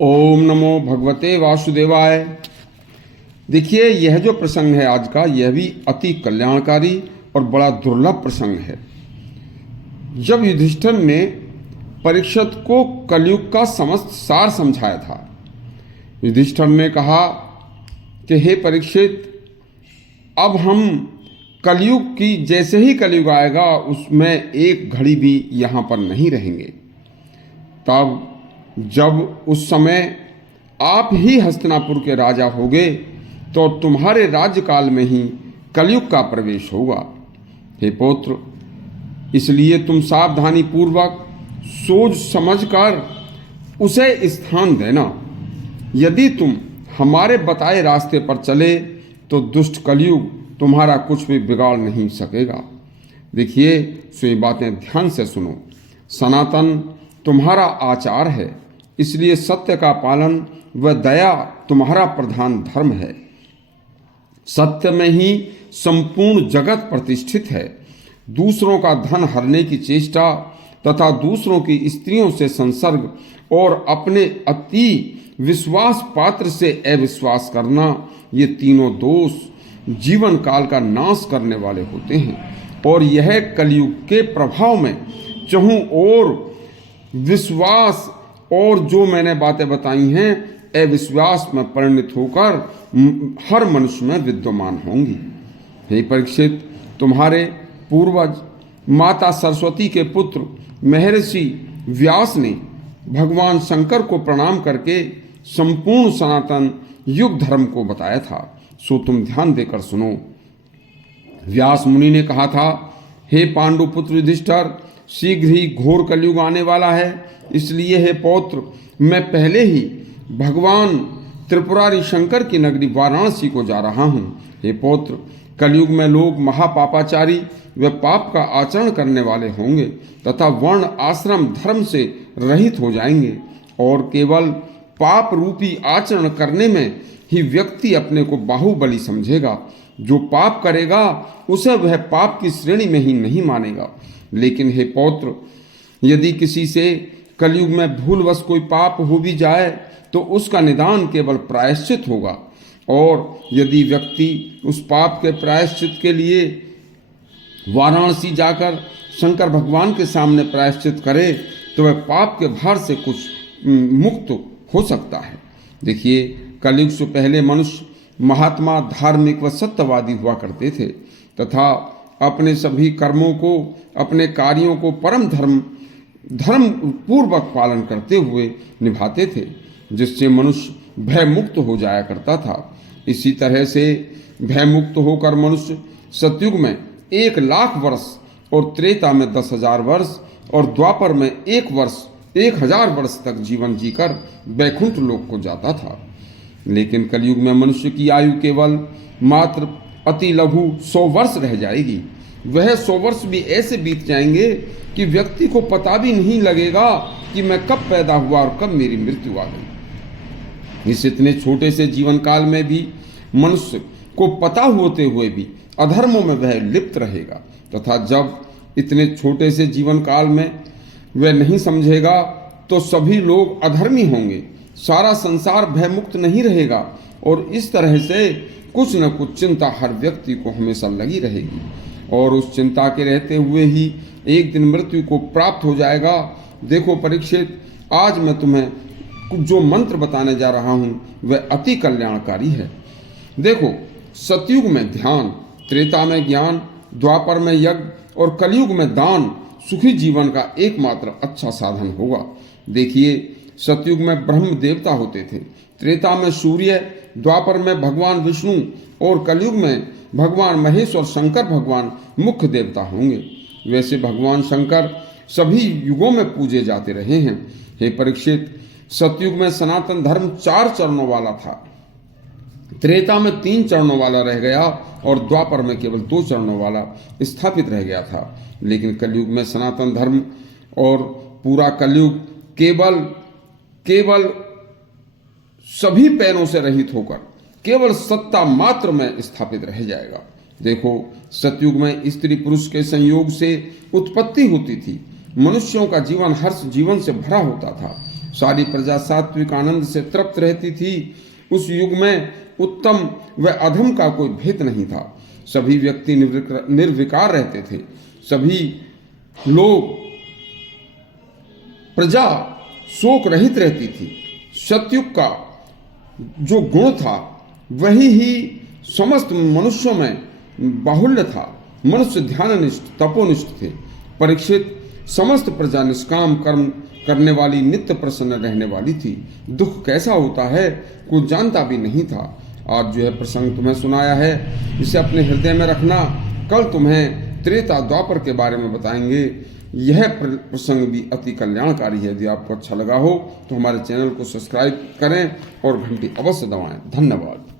ओम नमो भगवते वासुदेवाय। देखिए, यह जो प्रसंग है आज का, यह भी अति कल्याणकारी और बड़ा दुर्लभ प्रसंग है। जब युधिष्ठिर ने परीक्षित को कलयुग का समस्त सार समझाया था, युधिष्ठिर ने कहा कि हे परीक्षित, अब हम कलयुग की, जैसे ही कलयुग आएगा उसमें एक घड़ी भी यहाँ पर नहीं रहेंगे। तब जब उस समय आप ही हस्तिनापुर के राजा होगे तो तुम्हारे राज्यकाल में ही कलयुग का प्रवेश होगा। हे पुत्र, इसलिए तुम सावधानी पूर्वक सोच समझकर उसे स्थान देना। यदि तुम हमारे बताए रास्ते पर चले तो दुष्ट कलयुग तुम्हारा कुछ भी बिगाड़ नहीं सकेगा। देखिए, सो ये बातें ध्यान से सुनो। सनातन तुम्हारा आचार है, इसलिए सत्य का पालन व दया तुम्हारा प्रधान धर्म है। सत्य में ही संपूर्ण जगत प्रतिष्ठित है। दूसरों का धन हरने की चेष्टा तथा दूसरों की स्त्रियों से संसर्ग और अपने अति विश्वास पात्र से अविश्वास करना, ये तीनों दोष जीवन काल का नाश करने वाले होते हैं। और यह कलयुग के प्रभाव में चहु और विश्वास और जो मैंने बातें बताई हैं अविश्वास में परिणत होकर हर मनुष्य में विद्यमान होंगी। हे परीक्षित, तुम्हारे पूर्वज माता सरस्वती के पुत्र महर्षि व्यास ने भगवान शंकर को प्रणाम करके संपूर्ण सनातन युग धर्म को बताया था। सो तुम ध्यान देकर सुनो। व्यास मुनि ने कहा था, हे पांडुपुत्र युधिष्ठिर, शीघ्र ही घोर कलयुग आने वाला है। इसलिए हे पौत्र, मैं पहले ही भगवान त्रिपुरारी शंकर की नगरी वाराणसी को जा रहा हूँ। हे पौत्र, कलयुग में लोग महापापाचारी व पाप का आचरण करने वाले होंगे तथा वर्ण आश्रम धर्म से रहित हो जाएंगे और केवल पाप रूपी आचरण करने में ही व्यक्ति अपने को बाहुबली समझेगा। जो पाप करेगा उसे वह पाप की श्रेणी में ही नहीं मानेगा। लेकिन हे पौत्र, यदि किसी से कलयुग में भूलवश कोई पाप हो भी जाए तो उसका निदान केवल प्रायश्चित होगा, और यदि व्यक्ति उस पाप के प्रायश्चित के लिए वाराणसी जाकर शंकर भगवान के सामने प्रायश्चित करे तो वह पाप के भार से कुछ मुक्त हो सकता है। देखिए, कलयुग से पहले मनुष्य महात्मा, धार्मिक व सत्यवादी हुआ करते थे तथा अपने सभी कर्मों को, अपने कार्यों को परम धर्म पूर्वक पालन करते हुए निभाते थे, जिससे मनुष्य भय मुक्त हो जाया करता था। इसी तरह से भय मुक्त होकर मनुष्य सतयुग में 1,00,000 वर्ष और त्रेता में 10,000 वर्ष और द्वापर में 1,000 वर्ष तक जीवन जीकर वैकुंठ लोक को जाता था। लेकिन कलयुग में मनुष्य की आयु केवल मात्र अति लघु 100 वर्ष रह जाएगी। वह 100 वर्ष भी ऐसे बीत जाएंगे कि व्यक्ति को पता भी नहीं लगेगा कि मैं कब पैदा हुआ और कब मेरी मृत्यु आ गई। इस इतने छोटे से जीवन काल में भी मनुष्य को पता होते हुए भी अधर्मों में वह लिप्त रहेगा तथा जब इतने छोटे से जीवन काल में वह नहीं समझेगा तो सभी लोग अधर्मी होंगे, सारा संसार भयमुक्त नहीं रहेगा और इस तरह से कुछ न कुछ चिंता हर व्यक्ति को हमेशा लगी रहेगी और उस चिंता के रहते हुए ही एक दिन मृत्यु को प्राप्त हो जाएगा। देखो परीक्षित, आज मैं तुम्हें जो मंत्र बताने जा रहा हूँ वह अति कल्याणकारी है। देखो, सतयुग में ध्यान, त्रेता में ज्ञान, द्वापर में यज्ञ और कलयुग में दान सुखी जीवन का एकमात्र अच्छा साधन होगा। देखिए, सतयुग में ब्रह्म देवता होते थे, त्रेता में सूर्य, द्वापर में भगवान विष्णु और कलयुग में भगवान महेश और शंकर भगवान मुख्य देवता होंगे। वैसे भगवान शंकर सभी युगों में पूजे जाते रहे हैं। हे परीक्षित, सतयुग में सनातन धर्म 4 चरणों वाला था, त्रेता में 3 चरणों वाला रह गया और द्वापर में केवल 2 चरणों वाला स्थापित रह गया था। लेकिन कलयुग में सनातन धर्म और पूरा कलयुग केवल सभी पैरों से रहित होकर केवल सत्ता मात्र में स्थापित रह जाएगा। देखो, सतयुग में स्त्री पुरुष के संयोग से उत्पत्ति होती थी, मनुष्यों का जीवन हर्ष जीवन से भरा होता था। सारी प्रजा सात्विक आनंद से तृप्त रहती थी। उस युग में उत्तम व अधम का कोई भेद नहीं था। सभी व्यक्ति निर्विकार रहते थे। सभी लोग, प्रजा शोक रहित रहती थी। सतयुग का जो गुण था वही ही समस्त मनुष्यों में बाहुल्य था। मनुष्य ध्याननिष्ठ तपोनिष्ठ थे। परीक्षित समस्त प्रजा निष्काम कर्म करने वाली, नित्य प्रसन्न रहने वाली थी। दुख कैसा होता है कोई जानता भी नहीं था। आज जो है प्रसंग तुम्हें सुनाया है, इसे अपने हृदय में रखना। कल तुम्हें त्रेता द्वापर के बारे में बताएंगे। यह प्रसंग भी अति कल्याणकारी है। यदि आपको अच्छा लगा हो तो हमारे चैनल को सब्सक्राइब करें और घंटी अवश्य दबाएं। धन्यवाद।